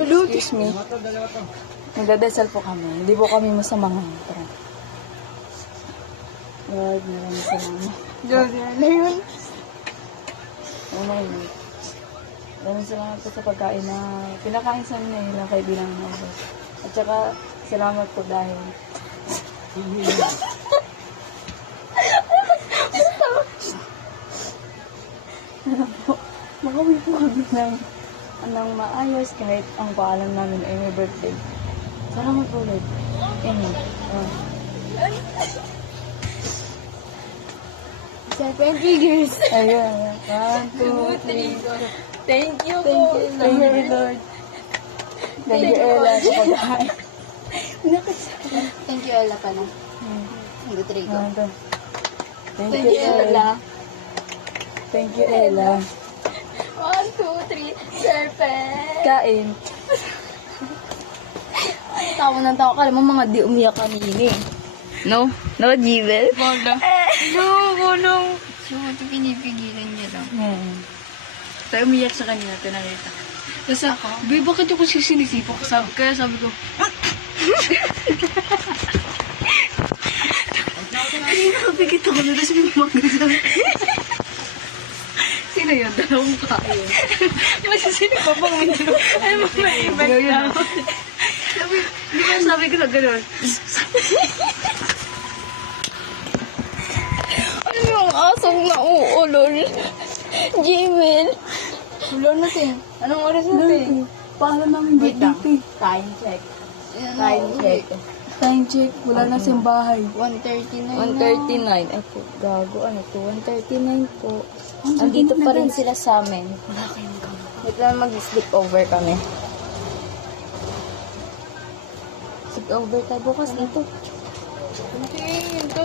Excuse me. Nagdadasal po kami. Hindi po kami masamang. Tara. Lord, maraming salamat. Diyos, ano yun? Oh my God. Maraming salamat po sa pagkain na pinakain sa amin ngayon ng kaibigan ng Obos. At saka, salamat po dahil makauwi po kami ng maayos kahit ang paalam namin ay may birthday. Salamat po ulit. Amen. Seven figures. Ayun. 1, 2, 3. Thank you Thank you, Lord. Thank you, Ella, sa pagkain. Thank you, Ella pala. Thank you, Trigo. Thank you, Ella. Thank you, Ella. 1, 2, 3, serpent. Kain. Tawa ng tawa ka. Alam mo, mga di umiyak kanina eh. No? No, Jibel? Bola. Gulong. So, ito pinipigilan niya lang. Tayo umiyak sa kanina, tinakita. Kasi, babe, bakit ako sisinisipo? Kaya sabi ko, nakapikit ako na, tapos may mga sino yun? Dalawang kayo. Masisinipa pang medyo. Ay, may event na. Di ba sabi ko na gano'n? Ano yung asong nauulol? Jimel. Ulo natin. Anong oras natin? Paano namin Wait lang. dito? Time check. Time check. Time check. Wala na siyang bahay. 1:39 1:39. Ay po, gago. Ano to? 1:39 po. Andito pa rin sila sa amin. Wait lang, mag-sleep over kami. Sleep over tayo bukas dito. Okay, ito